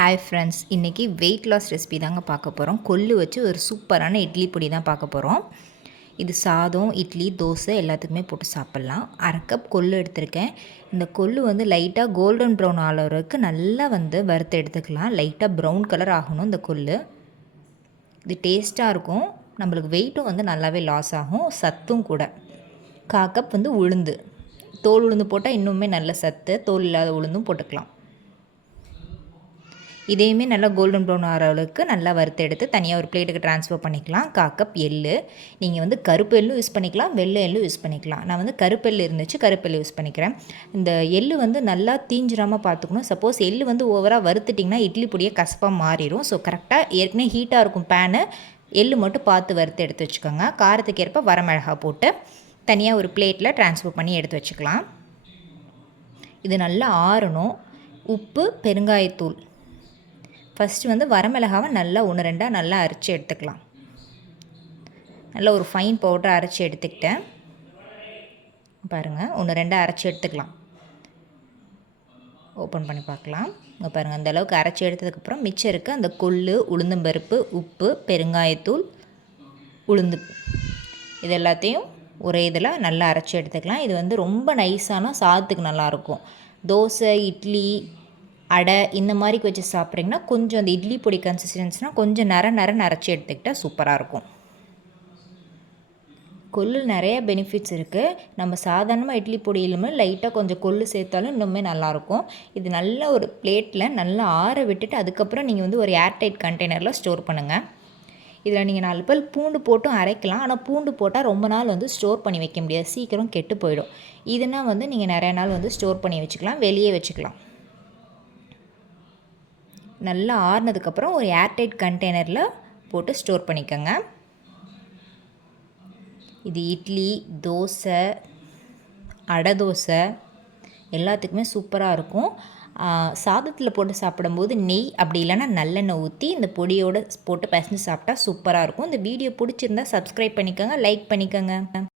Hi friends, இன்றைக்கி weight loss recipe தாங்க பார்க்க போகிறோம். கொள்ளு வச்சு ஒரு சூப்பரான இட்லி பொடி தான் பார்க்க போகிறோம். இது சாதம், இட்லி, தோசை எல்லாத்துக்குமே போட்டு சாப்பிட்லாம். 1/2 கப் கொள்ளு எடுத்திருக்கேன். இந்த கொள்ளு வந்து லைட்டாக கோல்டன் ப்ரௌன் ஆகிறதுக்கு நல்லா வறுத்து எடுத்துக்கலாம். லைட்டாக ப்ரௌன் கலர் ஆகணும் இந்த கொள்ளு. இது டேஸ்ட்டாக இருக்கும். நம்மளுக்கு வெயிட்டும் நல்லாவே லாஸ் ஆகும், சத்தும் கூட. 1/4 கப் உளுந்து, தோல் உளுந்து போட்டால் இன்னுமே நல்ல சத்து. தோல் இல்லாத உளுந்தும் போட்டுக்கலாம். இதையுமே நல்லா கோல்டன் ப்ரௌன் ஆகிற அளவுக்கு நல்லா வறுத்து எடுத்து தனியாக ஒரு பிளேட்டுக்கு ட்ரான்ஸ்ஃபர் பண்ணிக்கலாம். 1/4 கப் எள்ளு. நீங்கள் கருப்பு எள்ளும் யூஸ் பண்ணிக்கலாம், வெள்ளை எள்ளும் யூஸ் பண்ணிக்கலாம். நான் கருப்பு எள்ளு இருந்துச்சு, கருப்பு எள்ளு யூஸ் பண்ணிக்கிறேன். இந்த எள்ளு நல்லா தீஞ்சிராமல் பார்த்துக்கணும். சப்போஸ் எள்ளு ஓவராக வறுத்துட்டிங்கன்னா இட்லி பொடியை கசப்பாக மாறிடும். ஸோ கரெக்டாக ஏற்கனவே ஹீட்டாக இருக்கும் பேனு, எள்ளு மட்டும் பார்த்து வறுத்து எடுத்து வச்சுக்கோங்க. காரத்துக்கு ஏற்ப வரமிளகா போட்டு தனியாக ஒரு பிளேட்டில் ட்ரான்ஸ்ஃபர் பண்ணி எடுத்து வச்சுக்கலாம். இது நல்லா ஆறணும். உப்பு, பெருங்காயத்தூள். ஃபஸ்ட்டு வரமிளகாவை நல்லா 1-2 நல்லா அரைச்சி எடுத்துக்கலாம். நல்லா ஒரு ஃபைன் பவுடரை அரைச்சி எடுத்துக்கிட்டேன். பாருங்கள், 1-2 அரைச்சி எடுத்துக்கலாம். ஓப்பன் பண்ணி பார்க்கலாம். இங்கே பாருங்கள், அந்தளவுக்கு அரைச்சி எடுத்ததுக்கப்புறம் மிச்சம் இருக்க அந்த கொள்ளு, உளுந்தம்பருப்பு, உப்பு, பெருங்காயத்தூள், உளுந்து, இது எல்லாத்தையும் ஒரே இதில் நல்லா அரைச்சி எடுத்துக்கலாம். இது ரொம்ப நைஸான சாதத்துக்கு நல்லாயிருக்கும். தோசை, இட்லி, அடை இந்த மாதிரிக்கு வச்சு சாப்பிட்றிங்கன்னா கொஞ்சம் அந்த இட்லி பொடி கன்சிஸ்டன்சினால் கொஞ்சம் நரன்னு அரைச்சி எடுத்துக்கிட்டால் சூப்பராக இருக்கும். கொள்ளு நிறைய பெனிஃபிட்ஸ் இருக்குது. நம்ம சாதாரணமாக இட்லி பொடியிலுமே லைட்டாக கொஞ்சம் கொள்ளு சேர்த்தாலும் இன்னுமே நல்லாயிருக்கும். இது நல்ல ஒரு பிளேட்டில் நல்லா ஆற விட்டுட்டு அதுக்கப்புறம் நீங்கள் ஒரு ஏர்டைட் கண்டெய்னரில் ஸ்டோர் பண்ணுங்கள். இதில் நீங்கள் 4 பல் பூண்டு போட்டும் அரைக்கலாம். ஆனால் பூண்டு போட்டால் ரொம்ப நாள் ஸ்டோர் பண்ணி வைக்க முடியாது, சீக்கிரம் கெட்டு போயிடும். இதுனா நீங்கள் நிறைய நாள் ஸ்டோர் பண்ணி வச்சுக்கலாம், வெளியே வச்சுக்கலாம். நல்லா ஆறுனதுக்கப்புறம் ஒரு ஏர்டைட் கண்டெய்னரில் போட்டு ஸ்டோர் பண்ணிக்கோங்க. இது இட்லி, தோசை, அடை தோசை எல்லாத்துக்குமே சூப்பராக இருக்கும். சாதத்தில் போட்டு சாப்பிடும்போது நெய் அப்படி இல்லைன்னா நல்லெண்ணெய் ஊற்றி இந்த பொடியோடு போட்டு பிசைஞ்சு சாப்பிட்டா சூப்பராக இருக்கும். இந்த வீடியோ பிடிச்சிருந்தா சப்ஸ்கிரைப் பண்ணிக்கோங்க, லைக் பண்ணிக்கோங்க.